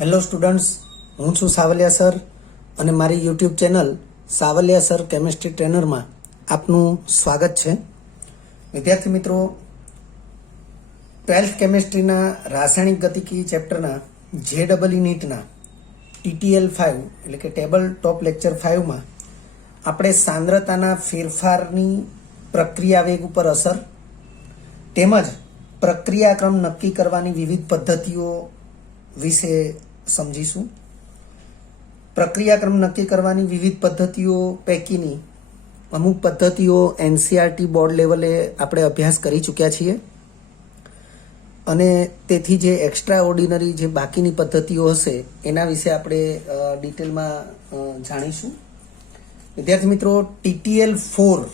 Hello students, હું છું Savaliya sir અને મારી YouTube channel Savaliya sir chemistry ટ્રેનરમાં આપનું સ્વાગત છે. વિદ્યાર્થી મિત્રો, 12th કેમિસ્ટ્રીના રાસાયણિક ગતિકી ચેપ્ટરના JEE નીટના TTL 5 એટલે કે ટેબલ ટોપ લેક્ચર 5માં આપણે સાંદ્રતાના ફેરફારની પ્રક્રિયા વેગ ઉપર અસર તેમજ પ્રક્રિયાક્રમ નક્કી કરવાની વિવિધ પદ્ધતિઓ વિશે સમજીશું. પ્રક્રિયાક્રમ નક્કી કરવાની વિવિધ પદ્ધતિઓ પૈકીની અમુક પદ્ધતિઓ NCERT બોર્ડ લેવલે આપણે અભ્યાસ કરી ચૂક્યા છીએ અને તેથી જે એક્સ્ટ્રા ઓર્ડિનરી જે બાકીની પદ્ધતિઓ હશે એના વિશે આપણે ડિટેલમાં જાણીશું. વિદ્યાર્થી મિત્રો, TTL 4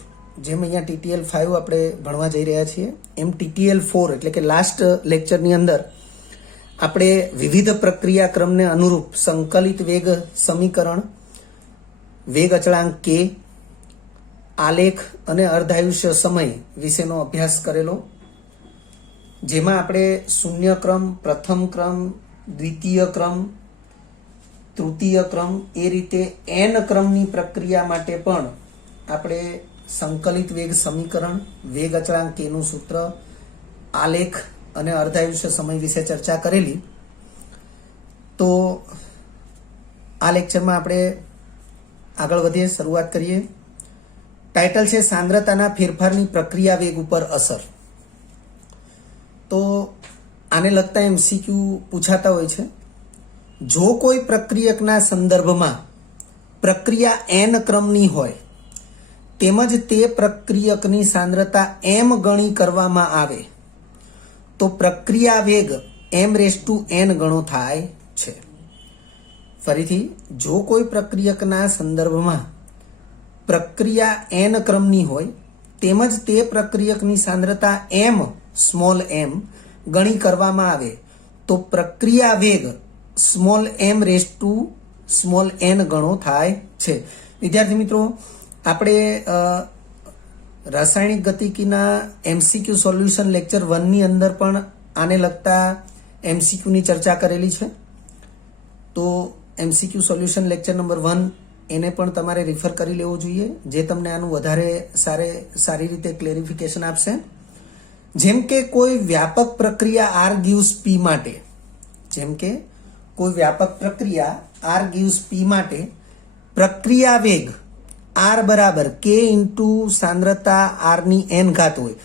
જેમ અહીંયા TTL 5 આપણે ભણવા જઈ રહ્યા છીએ એમ TTL 4 એટલે કે લાસ્ટ લેક્ચરની અંદર આપણે વિવિધ પ્રક્રિયાક્રમને અનુરૂપ સંકલિત વેગ સમીકરણ, વેગ અચળાંક K, આલેખ અને અર્ધાયુષ્ય સમય વિશેનો અભ્યાસ કરેલો, જેમાં આપણે શૂન્ય ક્રમ, પ્રથમ ક્રમ, દ્વિતીય ક્રમ, તૃતીય ક્રમ એ રીતે n ક્રમની પ્રક્રિયા માટે પણ આપણે સંકલિત વેગ સમીકરણ, વેગ અચળાંક K નું સૂત્ર, આલેખ અને અર્ધાયુષ્ય સમય વિશે ચર્ચા કરેલી. તો આ લેક્ચરમાં આપણે આગળ વધીએ, શરૂઆત કરીએ. ટાઇટલ છે સાંદ્રતાના ફેરફારની પ્રક્રિયા વેગ ઉપર અસર. તો આને લગતા MCQ પૂછાતા હોય છે. જો કોઈ પ્રક્રિયકના સંદર્ભમાં પ્રક્રિયા n ક્રમની હોય તેમજ તે પ્રક્રિયકની સાંદ્રતા m ગણી કરવામાં આવે તો પ્રક્રિયા વેગ m⁴n ગણો થાય છે. ફરીથી, જો કોઈ પ્રક્રિયકના સંદર્ભમાં પ્રક્રિયા n ક્રમની હોય તેમજ તે પ્રક્રિયકની સાંદ્રતા m ગણી કરવામાં આવે તો પ્રક્રિયા વેગ m⁴n ગણો થાય છે. વિદ્યાર્થી મિત્રો, આપણે રાસાયણિક ગતિકીના MCQ સોલ્યુશન લેક્ચર 1 ની અંદર પણ આને લગતા MCQ ની ચર્ચા કરેલી છે. તો MCQ સોલ્યુશન લેક્ચર નંબર 1 એને પણ તમારે રિફર કરી લેવું જોઈએ, જે તમને આનું વધારે સારી રીતે ક્લેરિફિકેશન આપશે. જેમ કે કોઈ વ્યાપક પ્રક્રિયા R gives P માટે, જેમ કે કોઈ વ્યાપક પ્રક્રિયા R gives P માટે પ્રક્રિયા વેગ R બરાબર K ઇન્ટુ સાંદ્રતા R ની n ઘાત હોય.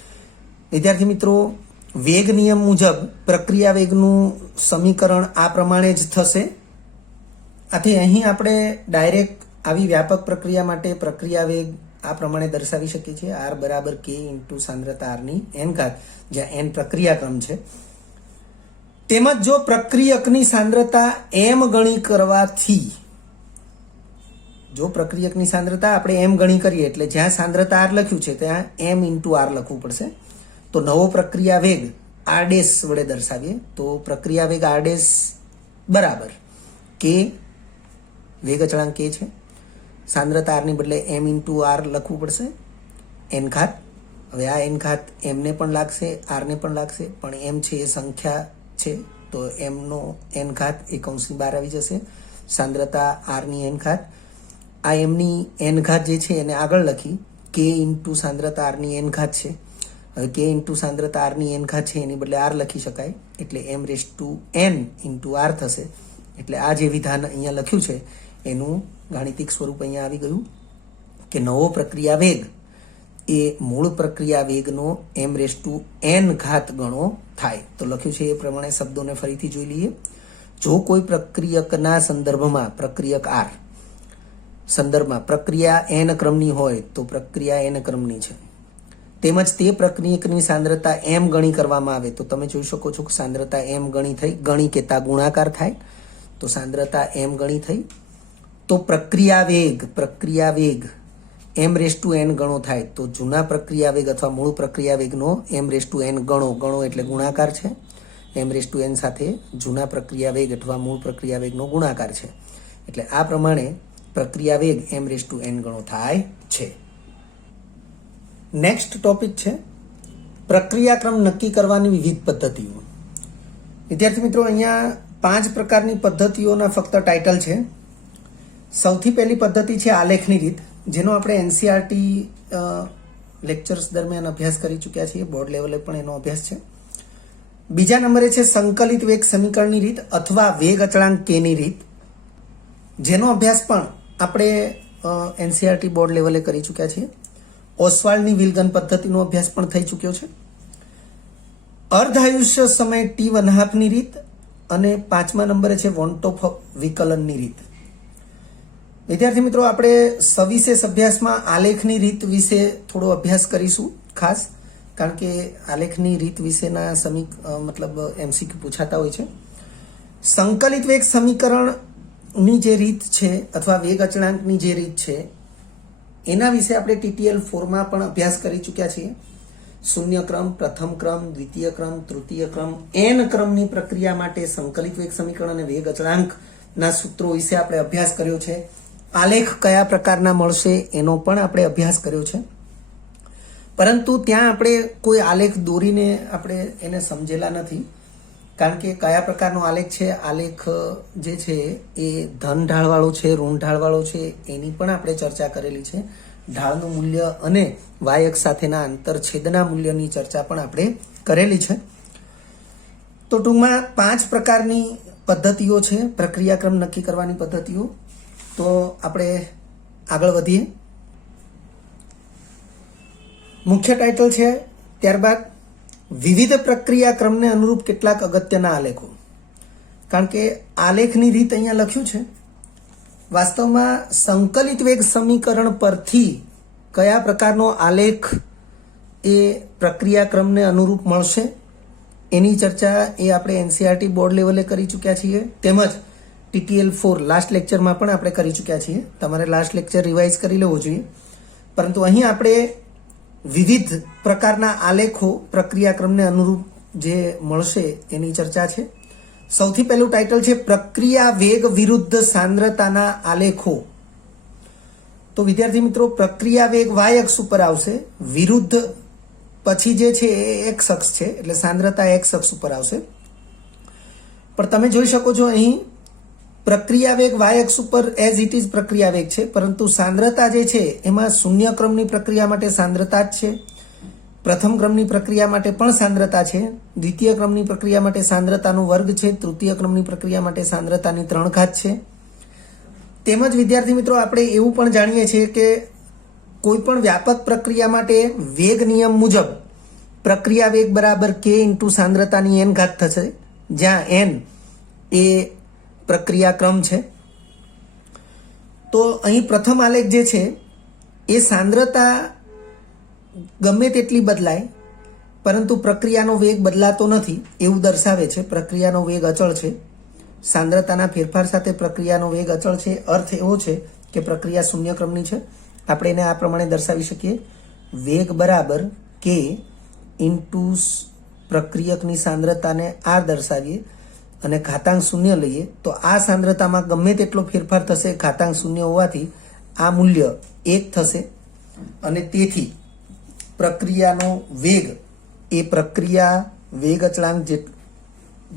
વિદ્યાર્થી મિત્રો, વેગ નિયમ મુજબ પ્રક્રિયા વેગનું સમીકરણ આ પ્રમાણે જ થશે. આથી અહીં આપણે ડાયરેક્ટ આવી વ્યાપક પ્રક્રિયા માટે પ્રક્રિયા વેગ આ પ્રમાણે દર્શાવી શકીએ છીએ, R બરાબર K ઇન્ટુ સાંદ્રતા R ની n ઘાત, જ્યાં n પ્રક્રિયાક્રમ છે. તેમજ જો પ્રક્રિયકની સાંદ્રતા m ગણી કરવાથી, જો પ્રક્રિયકની સાંદ્રતા આપણે m ગણી કરીએ એટલે જ્યાં સાંદ્રતા R લખ્યું છે ત્યાં m ઇન્ટુ R લખવું પડશે. તો નવો પ્રક્રિયા વેગ R' વડે દર્શાવીએ તો પ્રક્રિયા વેગ R' બરાબર K, વેગ અચળાંક K છે, સાંદ્રતા R ની બદલે m ઇન્ટુ R લખવું પડશે, n ઘાત. હવે આ n ઘાત m ને પણ લાગશે, R ને પણ લાગશે, પણ m છે એ સંખ્યા છે તો m નો n ઘાત એ કૌંસની બહાર આવી જશે. સાંદ્રતા R ની n ઘાત, આ એમની n ઘાત જે છે એને આગળ લખી K ઇન્ટુ સાંદ્રતા R ની n ઘાત છે. હવે K ઇન્ટુ સાંદ્રતા R ની n ઘાત છે એની બદલે R લખી શકાય એટલે m⁴n ઇન્ટુ R થશે. એટલે આ જે વિધાન અહીંયા લખ્યું છે એનું ગાણિતિક સ્વરૂપ અહીંયા આવી ગયું કે નવો પ્રક્રિયા વેગ એ મૂળ પ્રક્રિયા વેગનો m⁴n ઘાત ગણો થાય. તો લખ્યું છે એ પ્રમાણે શબ્દોને ફરીથી જોઈ લઈએ. જો કોઈ પ્રક્રિયકના સંદર્ભમાં પ્રક્રિયક R સંદર્ભમાં પ્રક્રિયા n ક્રમની હોય તો પ્રક્રિયા n ક્રમની છે તેમજ તે પ્રક્રિયકની સાંદ્રતા m ગણી કરવામાં આવે તો તમે જોઈ શકો છો કે સાંદ્રતા m ગણી થઈ, ગણી કેતા ગુણાકાર થાય તો સાંદ્રતા m ગણી થઈ. તો પ્રક્રિયા વેગ m⁴n ગણો થાય તો જૂના પ્રક્રિયા વેગ અથવા મૂળ પ્રક્રિયા વેગનો m⁴n ગણો એટલે ગુણાકાર છે. m⁴n સાથે જૂના પ્રક્રિયા વેગ અથવા મૂળ પ્રક્રિયા વેગનો ગુણાકાર છે. એટલે આ પ્રમાણે પ્રક્રિયા વેગ m⁴n ગણો થાય છે. નેક્સ્ટ ટોપિક છે પ્રક્રિયાક્રમ નક્કી કરવાની વિવિધ પદ્ધતિઓ. વિદ્યાર્થી મિત્રો, અહીંયા 5 પ્રકારની પદ્ધતિઓના ફક્ત ટાઇટલ છે. સૌથી પહેલી પદ્ધતિ છે આલેખની રીત, જેનો આપણે એનસીઆરટી લેક્ચર્સ દરમિયાન અભ્યાસ કરી ચૂક્યા છીએ, બોર્ડ લેવલે પણ એનો અભ્યાસ છે. બીજા નંબરે છે સંકલિત વેગ સમીકરણની રીત અથવા વેગ અચળાંક કેની રીત, જેનો અભ્યાસ પણ આપણે એનસીઆરટી બોર્ડ લેવલે કરી ચૂક્યા છીએ. ઓસ્વાલ્ડની વિલ્ગન પદ્ધતિનો અભ્યાસ પણ થઈ ચૂક્યો છે. અર્ધાયુષ્ય સમય T1/2ની રીત અને 5મા નંબરે છે વોન્ટોફ વિકલનની રીત. વિદ્યાર્થી મિત્રો, આપણે સવિશેષ અભ્યાસમાં આલેખની રીત વિશે થોડો અભ્યાસ કરીશું ખાસ, કારણ કે આલેખની રીત વિશેના મતલબ એમસીક્યુ પૂછાતા હોય છે. સંકલિત વેગ સમીકરણની જે રીત છે અથવા વેગ અચળાંકની જે રીત છે એના વિશે આપણે TTL 4માં પણ અભ્યાસ કરી ચૂક્યા છીએ. શૂન્ય ક્રમ, પ્રથમ ક્રમ, દ્વિતીય ક્રમ, તૃતીય ક્રમ, n ક્રમની પ્રક્રિયા માટે સંકલિત વેગ સમીકરણ અને વેગ અચળાંકના સૂત્રો વિશે આપણે અભ્યાસ કર્યો છે. આલેખ કયા પ્રકારના મળશે એનો પણ આપણે અભ્યાસ કર્યો છે, પરંતુ ત્યાં આપણે કોઈ આલેખ દોરીને આપણે એને સમજેલા નથી, કારણ કે કયા પ્રકારનો આલેખ છે. આલેખ જે છે એ ધન ઢાળવાળો છે, ઋણ ઢાળવાળો છે, એની પણ આપણે ચર્ચા કરેલી છે. ઢાળનું મૂલ્ય અને y અક્ષ સાથેના આંતરછેદના મૂલ્યની ચર્ચા પણ આપણે કરેલી છે. તો ટૂંકમાં 5 પ્રકારની પદ્ધતિઓ છે પ્રક્રિયાક્રમ નક્કી કરવાની પદ્ધતિઓ. તો આપણે આગળ વધીએ. મુખ્ય ટાઇટલ છે, ત્યારબાદ વિવિધ પ્રક્રિયાક્રમને અનુરૂપ કેટલાક અગત્યના આલેખો. કારણ કે આલેખની રીત અહીંયા લખ્યું છે, વાસ્તવમાં સંકલિત વેગ સમીકરણ પરથી કયા પ્રકારનો આલેખ એ પ્રક્રિયાક્રમને અનુરૂપ મળશે એની ચર્ચા એ આપણે એનસીઆરટી બોર્ડ લેવલે કરી ચૂક્યા છીએ, તેમજ TTL 4 લાસ્ટ લેક્ચરમાં પણ આપણે કરી ચૂક્યા છીએ. તમારે લાસ્ટ લેક્ચર રિવાઇઝ કરી લેવો જોઈએ. પરંતુ અહીં આપણે વિવિધ પ્રકારના આલેખો પ્રક્રિયાક્રમને અનુરૂપ જે મળશે એની ચર્ચા છે. સૌથી પહેલું ટાઇટલ છે પ્રક્રિયા વેગ વિરુદ્ધ સાંદ્રતાના આલેખો. તો વિદ્યાર્થી મિત્રો, પ્રક્રિયા વેગ y અક્ષ ઉપર આવશે, વિરુદ્ધ પછી જે છે એ x અક્ષ છે, એટલે સાંદ્રતા x અક્ષ ઉપર આવશે. પણ તમે જોઈ શકો છો અહીં પ્રક્રિયા વેગ y અક્ષ ઉપર એઝ ઇટ ઇઝ પ્રક્રિયા વેગ છે, પરંતુ સાંદ્રતા જે છે એમાં શૂન્ય ક્રમની પ્રક્રિયા માટે સાંદ્રતા જ છે, પ્રથમ ક્રમની પ્રક્રિયા માટે પણ સાંદ્રતા છે, દ્વિતીય ક્રમની પ્રક્રિયા માટે સાંદ્રતાનો વર્ગ છે, તૃતીય ક્રમની પ્રક્રિયા માટે સાંદ્રતાની 3 ઘાત છે. તેમજ વિદ્યાર્થી મિત્રો, આપણે એવું પણ જાણીએ છીએ કે કોઈ પણ વ્યાપક પ્રક્રિયા માટે વેગ નિયમ મુજબ પ્રક્રિયા વેગ બરાબર k ઇન્ટુ સાંદ્રતાની n ઘાત થશે, જ્યાં n એ પ્રક્રિયા ક્રમ છે. તો અહીં પ્રથમ આલેખ જે છે એ સાંદ્રતા ગમે તેટલી બદલાય પરંતુ પ્રક્રિયાનો વેગ બદલાતો નથી એવું દર્શાવે છે. પ્રક્રિયાનો વેગ અચળ છે, સાંદ્રતાના ફેરફાર સાથે પ્રક્રિયાનો વેગ અચળ છે. અર્થ એવો છે કે પ્રક્રિયા શૂન્ય ક્રમની છે. આપણે એને આ પ્રમાણે દર્શાવી શકીએ, વેગ બરાબર k ઇન્ટુ પ્રક્રિયકની સાંદ્રતાને r દર્શાવીએ અને ઘાતાંક 0 લઈએ તો આ સાંદ્રતામાં ગમે તેટલો ફેરફાર થશે, ઘાતાંક 0 હોવાથી આ મૂલ્ય 1 થશે અને તેથી પ્રક્રિયાનો વેગ એ પ્રક્રિયા વેગ અચળાંક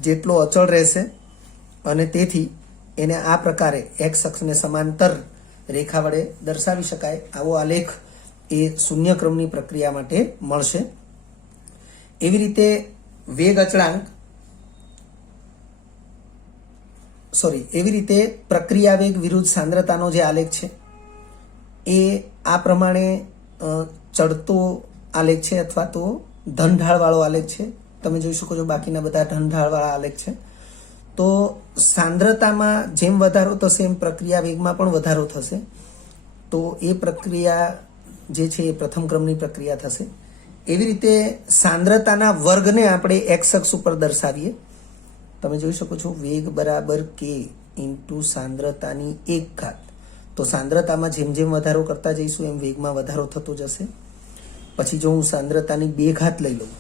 જેટલો અચળ રહેશે અને તેથી એને આ પ્રકારે x અક્ષને સમાંતર રેખા વડે દર્શાવી શકાય. આવો આલેખ એ શૂન્ય ક્રમની પ્રક્રિયા માટે મળશે. એવી રીતે વેગ અચળાંક એવી રીતે પ્રક્રિયા વેગ વિરુદ્ધ સાંદ્રતાનો જે આલેખ છે એ આ પ્રમાણે ચડતો આલેખ છે અથવા તો ધનઢાળવાળો આલેખ છે. તમે જોઈ શકો છો બાકીના બધા ધનઢાળવાળા આલેખ છે. તો સાંદ્રતામાં જેમ વધારો થશે એમ પ્રક્રિયા વેગમાં પણ વધારો થશે. તો એ પ્રક્રિયા જે છે એ પ્રથમ ક્રમની પ્રક્રિયા થશે. એવી રીતે સાંદ્રતાના વર્ગને આપણે x અક્ષ ઉપર દર્શાવીએ. તમે જોઈ શકો છો વેગ બરાબર k ઇન્ટુ સાંદ્રતાની 1 ઘાત. તો સાંદ્રતામાં જેમ જેમ વધારો કરતા જઈશું એમ વેગમાં વધારો થતો જશે. પછી જો હું સાંદ્રતાની 2 ઘાત લઈ લઉં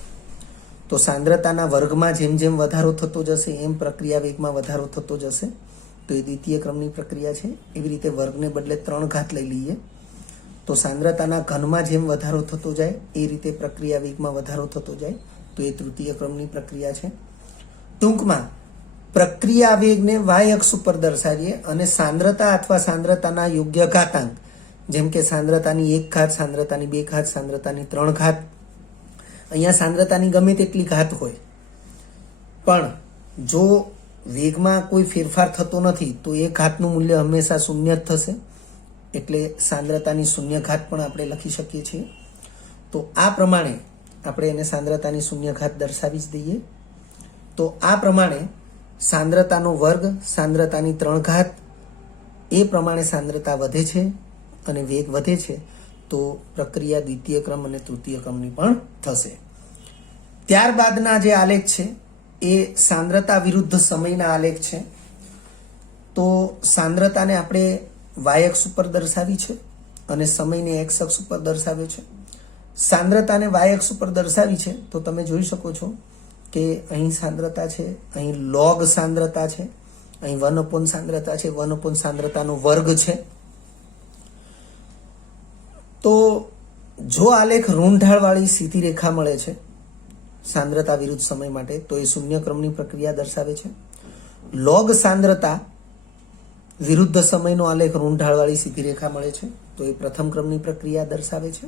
તો સાંદ્રતાના વર્ગમાં જેમ જેમ વધારો થતો જશે એમ પ્રક્રિયા વેગમાં વધારો થતો જશે. તો એ દ્વિતીય ક્રમની પ્રક્રિયા છે. એવી રીતે વર્ગને બદલે 3 ઘાત લઈ લઈએ તો સાંદ્રતાના ઘનમાં જેમ વધારો થતો જાય એ રીતે પ્રક્રિયા વેગમાં વધારો થતો જાય તો એ તૃતીય ક્રમની પ્રક્રિયા છે. ટૂંકમાં પ્રક્રિયા આવેગને વાય અક્ષ ઉપર દર્શાવીએ અને સાંદ્રતા અથવા સાંદ્રતાના યોગ્ય ઘાતાંક, જેમ કે સાંદ્રતાની 1 ઘાત, સાંદ્રતાની 2 ઘાત, સાંદ્રતાની 3 ઘાત, અહીંયા સાંદ્રતાની ગમે તેટલી ઘાત હોય, પણ જો વેગમાં કોઈ ફેરફાર થતો નથી તો એ ઘાતનું મૂલ્ય હંમેશા શૂન્ય જ થશે, એટલે સાંદ્રતાની 0 ઘાત પણ આપણે લખી શકીએ છીએ. તો આ પ્રમાણે આપણે એને સાંદ્રતાની 0 ઘાત દર્શાવી જ દઈએ. તો આ પ્રમાણે સાંદ્રતાનો વર્ગ, સાંદ્રતાની 3 ઘાત, એ પ્રમાણે સાંદ્રતા વધે છે અને વેગ વધે છે, તો પ્રક્રિયા દ્વિતીય ક્રમ અને તૃતીય ક્રમની પણ થશે. ત્યારબાદના જે આલેખ છે એ સાંદ્રતા વિરુદ્ધ સમયના આલેખ છે. તો સાંદ્રતાને આપણે વાય અક્ષ ઉપર દર્શાવી છે અને સમયને એક્સ અક્ષ ઉપર દર્શાવ્યો છે. સાંદ્રતાને વાય અક્ષ ઉપર દર્શાવી છે તો તમે જોઈ શકો છો કે અહીં સાંદ્રતા છે, અહીં લોગ સાંદ્રતા છે, અહીં 1 સાંદ્રતા છે, 1 સાંદ્રતાનો વર્ગ છે. તો જો આલેખ ઋણ ઢાળવાળી સીધી રેખા મળે છે સાંદ્રતા વિરુદ્ધ સમય માટે, તો એ શૂન્ય ક્રમની પ્રક્રિયા દર્શાવે છે. લોગ સાંદ્રતા વિરુદ્ધ સમયનો આલેખ ઋણ ઢાળવાળી સીધી રેખા મળે છે તો એ પ્રથમ ક્રમની પ્રક્રિયા દર્શાવે છે.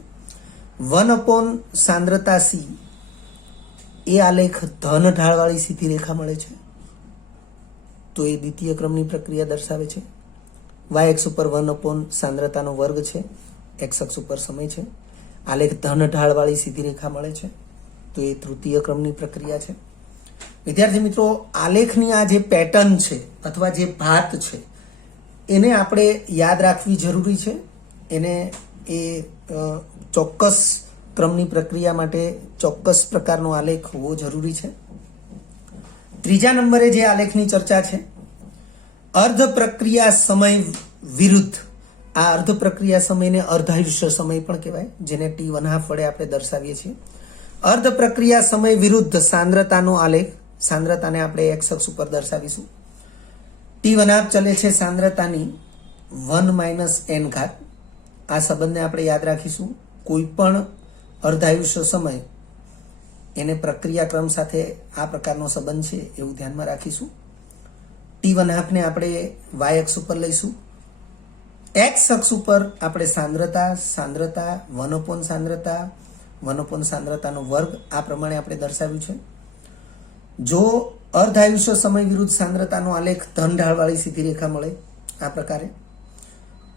1 સાંદ્રતા સી, એ આલેખ ધન ઢાળવાળી સીધી રેખા મળે છે તો એ દ્વિતીય ક્રમની પ્રક્રિયા દર્શાવે છે. વાય અક્ષ ઉપર 1 સાંદ્રતાનો વર્ગ છે, એક્સ અક્ષ ઉપર સમય છે, આલેખ ધન ઢાળવાળી સીધી રેખા મળે છે તો એ તૃતીય ક્રમની પ્રક્રિયા છે. વિદ્યાર્થી મિત્રો, આલેખની આ જે પેટર્ન છે અથવા જે ભાત છે એને આપણે યાદ રાખવી જરૂરી છે. એને એ ચોક્કસ ક્રમની પ્રક્રિયા માટે ચોક્કસ પ્રકારનો આલેખ હોવો જરૂરી છે. ત્રીજા નંબરે જે આલેખની ચર્ચા છે, અર્ધ પ્રક્રિયા સમય વિરુદ્ધ. આ અર્ધ પ્રક્રિયા સમયને અર્ધાયુષ્ય સમય પણ કહેવાય, જેને T1/2 વડે આપણે દર્શાવીએ છીએ. અર્ધ પ્રક્રિયા સમય વિરુદ્ધ સાંદ્રતાનો આલેખ, સાંદ્રતાને આપણે એક્સ અક્ષ ઉપર દર્શાવીશું. T1/2 ચલે છે સાંદ્રતાની 1 - n ઘાત. આ સંબંધને આપણે યાદ રાખીશું. કોઈ પણ અર્ધાયુષ્ય સમય એને પ્રક્રિયા ક્રમ સાથે આ પ્રકારનો સંબંધ છે એવું ધ્યાનમાં રાખીશું. T1/2 ને આપણે વાય અક્ષ ઉપર લઈશું. એક્સ અક્ષ ઉપર આપણે સાંદ્રતા, સાંદ્રતા, 1 સાંદ્રતા, 1 સાંદ્રતાનો વર્ગ, આ પ્રમાણે આપણે દર્શાવ્યું છે. જો અર્ધાયુષ્ય સમય વિરુદ્ધ સાંદ્રતાનો આલેખ ધન ઢાળવાળી સીધી રેખા મળે આ પ્રકારે,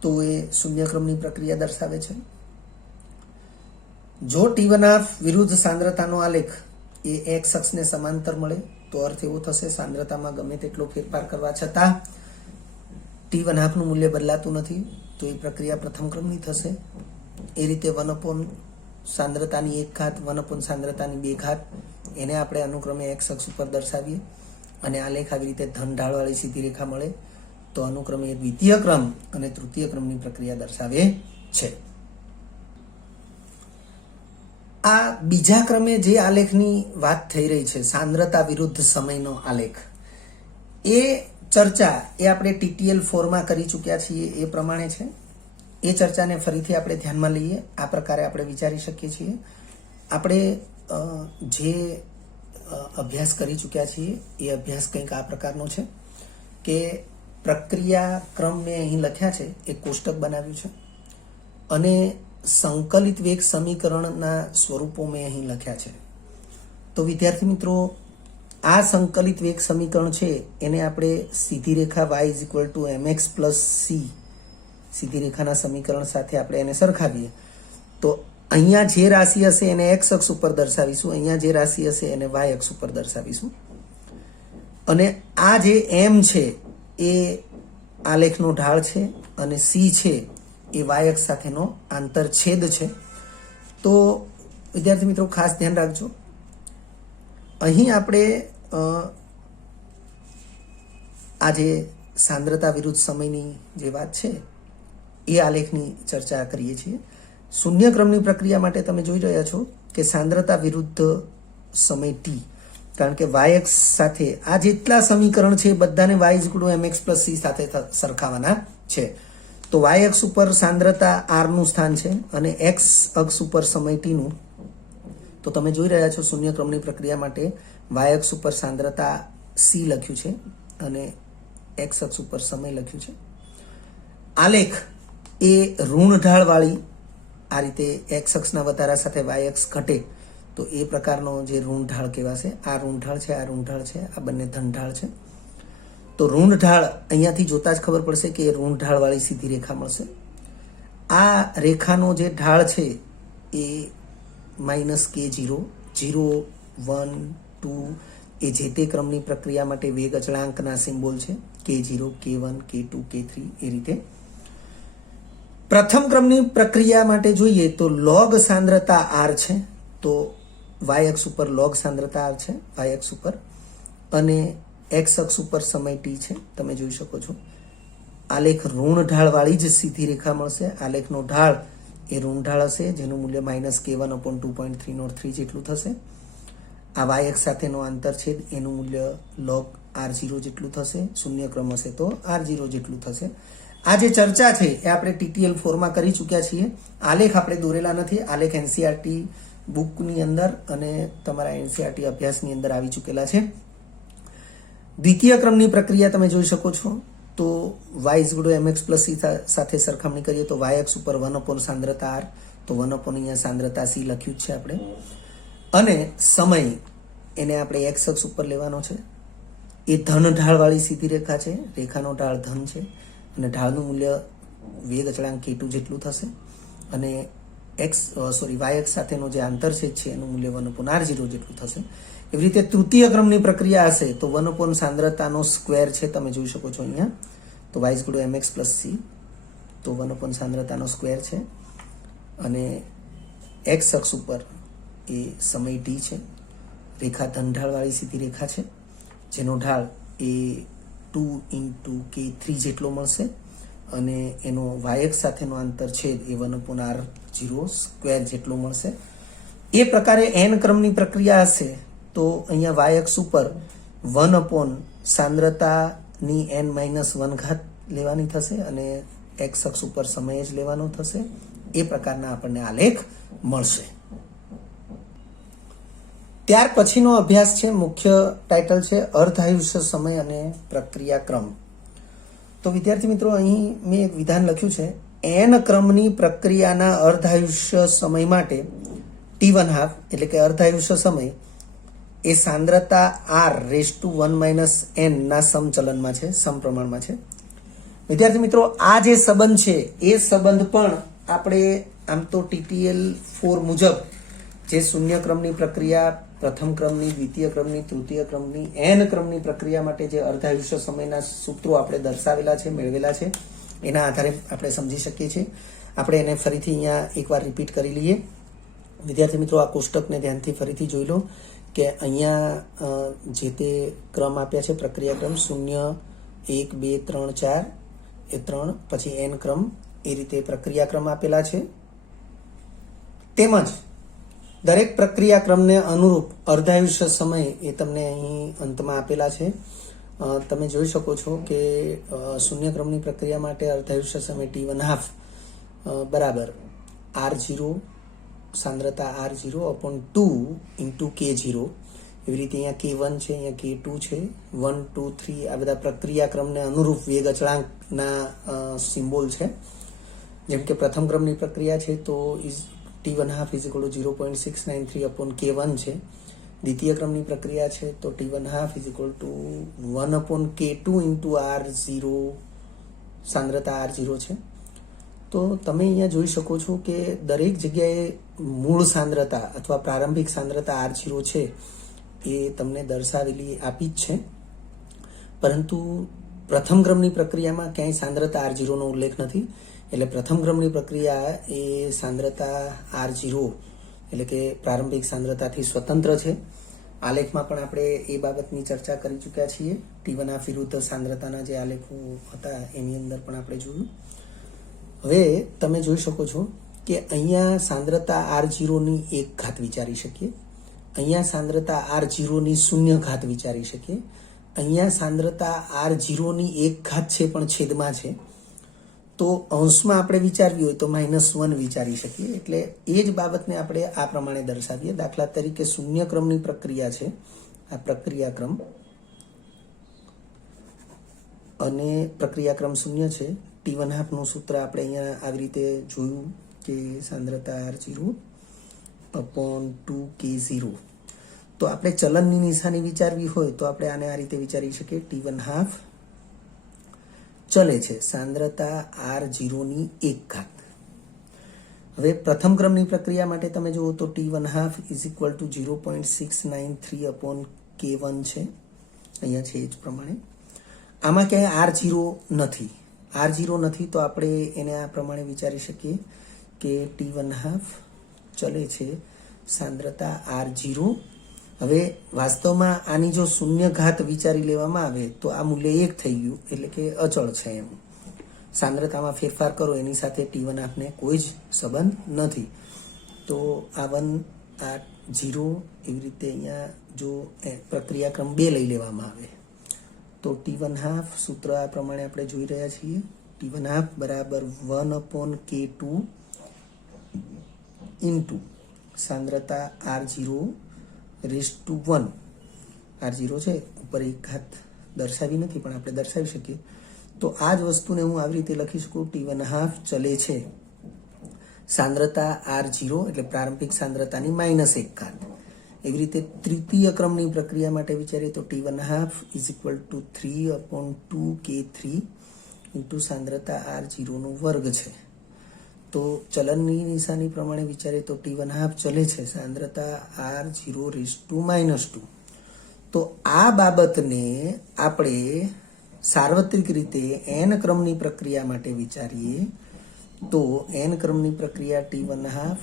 તો એ શૂન્ય ક્રમની પ્રક્રિયા દર્શાવે છે. જો T1/2 વિરુદ્ધ સાંદ્રતાનો આલેખ એ એક્સ અક્ષને સમાંતર મળે તો અર્થ એવો થશે સાંદ્રતામાં ગમે તેટલો ફેરફાર કરવા છતાં T1/2 નું મૂલ્ય બદલાતું નથી, તો એ પ્રક્રિયા પ્રથમ ક્રમની થશે. એ રીતે 1 સાંદ્રતાની 1 ઘાત, 1 સાંદ્રતાની 2 ઘાત, એને આપણે અનુક્રમે એક્સ અક્ષ ઉપર દર્શાવીએ અને આલેખ આવી રીતે ધન ઢાળવાળી સીધી રેખા મળે તો અનુક્રમે દ્વિતીય ક્રમ અને તૃતીય ક્રમની પ્રક્રિયા દર્શાવે છે. આ બીજા ક્રમે જે આલેખની વાત થઈ રહી છે, સાંદ્રતા વિરુદ્ધ સમયનો આલેખ, એ ચર્ચા એ આપણે TTL 4માં કરી ચૂક્યા છીએ એ પ્રમાણે છે. એ ચર્ચાને ફરીથી આપણે ધ્યાનમાં લઈએ. આ પ્રકારે આપણે વિચારી શકીએ છીએ. આપણે જે અભ્યાસ કરી ચૂક્યા છીએ એ અભ્યાસ કંઈક આ પ્રકારનો છે કે પ્રક્રિયા ક્રમ મેં અહીં લખ્યા છે, એક કોષ્ટક બનાવ્યું છે અને સંકલિત વેગ સમીકરણના સ્વરૂપો મેં અહીં લખ્યા છે. તો વિદ્યાર્થી મિત્રો, આ સંકલિત વેગ સમીકરણ છે એને આપણે સીધી રેખા y = mx + c સીધી રેખાના સમીકરણ સાથે આપણે એને સરખાવીએ તો અહીંયા જે રાશિ હશે એને એક્સ અક્ષ ઉપર દર્શાવીશું, અહીંયા જે રાશિ હશે એને વાય અક્ષ ઉપર દર્શાવીશું. અને આ જે m છે એ આલેખનો ઢાળ છે અને c છે એ વાય અક્ષ સાથેનો આંતરછેદ છે. તો વિદ્યાર્થી મિત્રો ખાસ ધ્યાન રાખજો, અહીં આપણે આ જે સાંદ્રતા વિરુદ્ધ સમયની જે વાત છે એ આલેખની ચર્ચા કરીએ છીએ. શૂન્ય ક્રમની પ્રક્રિયા માટે તમે જોઈ રહ્યા છો કે સાંદ્રતા વિરુદ્ધ સમય t, કારણ કે વાય અક્ષ સાથે આ જેટલા સમીકરણ છે બધાને y = mx + c સાથે સરખાવવાના છે. તો વાય અક્ષ ઉપર સાંદ્રતા r નું સ્થાન છે અને એક્સ અક્ષ ઉપર સમય t નું. તો તમે જોઈ રહ્યા છો શૂન્ય ક્રમની પ્રક્રિયા માટે વાય અક્ષ ઉપર સાંદ્રતા સી લખ્યું છે અને એક્સ અક્ષ ઉપર સમય લખ્યું છે. આલેખ એ ઋણ ઢાળવાળી આ રીતે એક્સ અક્ષના વધારા સાથે વાય અક્ષ ઘટે તો એ પ્રકારનો જે ઋણ ઢાળ કહેવાશે. આ ઋણ ઢાળ છે, આ ઋણ ઢાળ છે, આ બંને ધન ઢાળ છે. તો ઋણ ઢાળ અહીંયાથી જોતા જ ખબર પડશે કે એ ઋણ ઢાળવાળી સીધી રેખા મળશે. આ રેખાનો જે ઢાળ છે એ -k0, 0, 1, 2 એ જે તે ક્રમની પ્રક્રિયા માટે વેગ અચળાંકના સિમ્બોલ છે. k0, k1, k2, k3 એ રીતે. પ્રથમ ક્રમની પ્રક્રિયા માટે જોઈએ તો લોગ સાંદ્રતા r છે, તો વાય અક્ષ ઉપર લોગ સાંદ્રતા r છે, વાય અક્ષ ઉપર, અને એક્સ અક્ષ ઉપર સમય t છે. તમે જોઈ શકો છો આલેખ ઋણ ઢાળવાળી જ સીધી રેખા મળશે. આલેખનો ઢાળ એ ઋણ ઢાળ હશે જેનું મૂલ્ય -k1/2.303 જેટલું થશે. આ વાય અક્ષ સાથેનો આંતરછેદ એનું મૂલ્ય log r0 જેટલું થશે. શૂન્ય ક્રમ હશે તો r0 જેટલું થશે. આ જે ચર્ચા છે એ આપણે TTL 4માં કરી ચૂક્યા છીએ. આલેખ આપણે દોરેલા નથી. આલેખ NCERT બુકની અંદર અને તમારા NCERT અભ્યાસની અંદર આવી ચૂકેલા છે. દ્વિતીય ક્રમની પ્રક્રિયા તમે જોઈ શકો છો તો y mx + c સાથે સરખામણી કરીએ તો y અક્ષ ઉપર 1 સાંદ્રતા r, તો 1 અહીંયા સાંદ્રતા c લખ્યું જ છે આપણે, અને સમય એને આપણે એક્સ અક્ષ ઉપર લેવાનો છે. એ ધન ઢાળવાળી સીધી રેખા છે, રેખાનો ઢાળ ધન છે અને ઢાળનું મૂલ્ય વેગ અચળાંક k2 જેટલું થશે, અને y અક્ષ સાથેનો જે આંતરછેદ છે એનું મૂલ્ય 1/r0 જેટલું થશે. એવી રીતે તૃતીય ક્રમની પ્રક્રિયા હશે તો 1 સાંદ્રતાનો સ્ક્વેર છે, તમે જોઈ શકો છો અહીંયા, તો y mx + c, તો 1 સાંદ્રતાનો સ્ક્વેર છે, અને એક્સ અક્ષ ઉપર એ સમય t છે. રેખા ધન ઢાળવાળી સીધી રેખા છે જેનો ઢાળ એ 2 × k3 જેટલો મળશે, અને એનો y અક્ષ સાથેનો આંતરછેદ એ 1/r0 સ્ક્વેર જેટલો મળશે. એ પ્રકારે n ક્રમની પ્રક્રિયા હશે તો અહીંયા y અક્ષ ઉપર 1 સાંદ્રતાની n-1 લેવાની થશે અને એક્સ અક્ષ ઉપર સમય જ લેવાનો થશે. એ પ્રકારના આપણને આલેખ મળશે. ત્યાર પછીનો અભ્યાસ છે, મુખ્ય ટાઇટલ છે અર્ધાયુષ્ય સમય અને પ્રક્રિયા ક્રમ. તો વિદ્યાર્થી મિત્રો, અહીં મેં એક વિધાન લખ્યું છે, n ક્રમની પ્રક્રિયાના અર્ધાયુષ્ય સમય માટે t1/2 એટલે કે અર્ધાયુષ્ય સમય એ સાંદ્રતા r⁻1 - n ના સમચલનમાં છે, સમપ્રમાણમાં છે. વિદ્યાર્થી મિત્રો, આ જે સંબંધ છે એ સંબંધ પણ આપણે આમ તો TTL 4 મુજબ જે શૂન્ય ક્રમની પ્રક્રિયા, પ્રથમ ક્રમની, દ્વિતીય ક્રમની, તૃતીય ક્રમની, n ક્રમની પ્રક્રિયા માટે જે અર્ધાયુષ્ય સમયના સૂત્રો આપણે દર્શાવેલા છે, મેળવેલા છે, એના આધારે આપણે સમજી શકીએ છીએ. આપણે એને ફરીથી અહીંયા એકવાર રિપીટ કરી લઈએ. વિદ્યાર્થી મિત્રો, આ કોષ્ટકને ધ્યાનથી ફરીથી જોઈ લો કે અહીંયા જે તે ક્રમ આપ્યા છે, પ્રક્રિયા ક્રમ 0, 1, 2, 3, 4 એ 3, પછી n ક્રમ, એ રીતે પ્રક્રિયા ક્રમ આપેલા છે. તેમજ દરેક પ્રક્રિયા ક્રમને અનુરૂપ અર્ધાયુષ્ય સમય એ તમને અહીં અંતમાં આપેલા છે. તમે જોઈ શકો છો કે શૂન્ય ક્રમની પ્રક્રિયા માટે અર્ધાયુષ્ય સમય t1/2 બરાબર r0, સાંદ્રતા r0/2 × k0. એવી રીતે અહીંયા k1 છે, અહીંયા k2 છે, 1, 2, 3 આ બધા પ્રક્રિયા ક્રમને અનુરૂપ વેગ અચળાંકના સિમ્બોલ છે. જેમ કે પ્રથમ ક્રમની પ્રક્રિયા છે તો t1/2 = 0.693/k1 છે. દ્વિતીય ક્રમની પ્રક્રિયા છે તો t1/2 = 1/k2 × r0, સાંદ્રતા r0 છે. તો તમે અહીંયા જોઈ શકો છો કે દરેક જગ્યાએ મૂળ સાંદ્રતા અથવા પ્રારંભિક સાંદ્રતા r0 છે એ તમને દર્શાવેલી આપી જ છે, પરંતુ પ્રથમ ક્રમની પ્રક્રિયામાં ક્યાંય સાંદ્રતા r0 નો ઉલ્લેખ નથી. એટલે પ્રથમ ક્રમની પ્રક્રિયા એ સાંદ્રતા r0 એટલે કે પ્રારંભિક સાંદ્રતાથી સ્વતંત્ર છે. આલેખમાં પણ આપણે એ બાબતની ચર્ચા કરી ચૂક્યા છીએ. t1/2 વિરુદ્ધ સાંદ્રતાના જે આલેખો હતા એની અંદર પણ આપણે જોયું. હવે તમે જોઈ શકો છો કે અહીંયા સાંદ્રતા r0 ની 1 વિચારી શકીએ, અહીંયા સાંદ્રતા r0 ની 0 વિચારી શકીએ, અહીંયા સાંદ્રતા r0 ની 1 છે પણ છેદમાં છે, તો અંશમાં આપણે વિચારવી હોય તો -1 વિચારી શકીએ. એટલે એ જ બાબતને આપણે આ પ્રમાણે દર્શાવીએ. દાખલા તરીકે શૂન્ય ક્રમની પ્રક્રિયા છે, આ પ્રક્રિયા ક્રમ, અને પ્રક્રિયાક્રમ શૂન્ય છે. T1/2 નું સૂત્ર આપણે અહીંયા આવી રીતે જોયું કે સાંદ્રતા R0 upon 2K0. તો આપણે ચલનની નિશાની વિચારવી હોય તો આપણે આને આ રીતે વિચારી શકીએ. T1/2 ચલે છે, સાંદ્રતા R0 ની 1 ઘાત. હવે પ્રથમ ક્રમની પ્રક્રિયા માટે તમે જુઓ તો T1/2 is equal two 0.693 upon K1 છે. અહીંયા છે એ જ પ્રમાણે. આમાં ક્યાંય R0 નથી તો આપણે એને આ પ્રમાણે વિચારી શકીએ કે T1/2 ચલે છે સાંદ્રતા R0. હવે વાસ્તવમાં આની જો શૂન્ય ઘાત વિચારી લેવામાં આવે તો આ મૂલ્ય 1 થઈ ગયું, એટલે કે અચળ છે એમ. સાંદ્રતામાં ફેરફાર કરો એની સાથે T1/2 ને કોઈ જ સંબંધ નથી. તો આ 1 આ 0 એવી રીતે અહીંયા જો પ્રક્રિયાક્રમ 2 લઈ લેવામાં આવે તો T1/2 સૂત્ર આ પ્રમાણે આપણે જોઈ રહ્યા છીએ. T1/2 બરાબર 1/K2 ઇન્ટુ સાંદ્રતા R0 રેઝ ટુ 1. R0 છે, ઉપર 1 ઘાત દર્શાવી નથી પણ આપણે દર્શાવી શકીએ. તો આ જ વસ્તુને હું આવી રીતે લખી શકું. T1/2 ચલે છે સાંદ્રતા R0 એટલે પ્રારંભિક સાંદ્રતાની -1 ઘાત. એવી રીતે તૃતીય ક્રમની પ્રક્રિયા માટે વિચારીએ તો T1/2 is equal two 3/2K3 into સાંદ્રતા R0 નો વર્ગ છે. તો ચલનની નિશાની પ્રમાણે વિચારીએ તો T1/2 ચલે છે સાંદ્રતા R0 રેઝ ટુ -2. તો આ બાબતને આપણે સાર્વત્રિક રીતે n ક્રમની પ્રક્રિયા માટે વિચારીએ તો n ક્રમની પ્રક્રિયા T1/2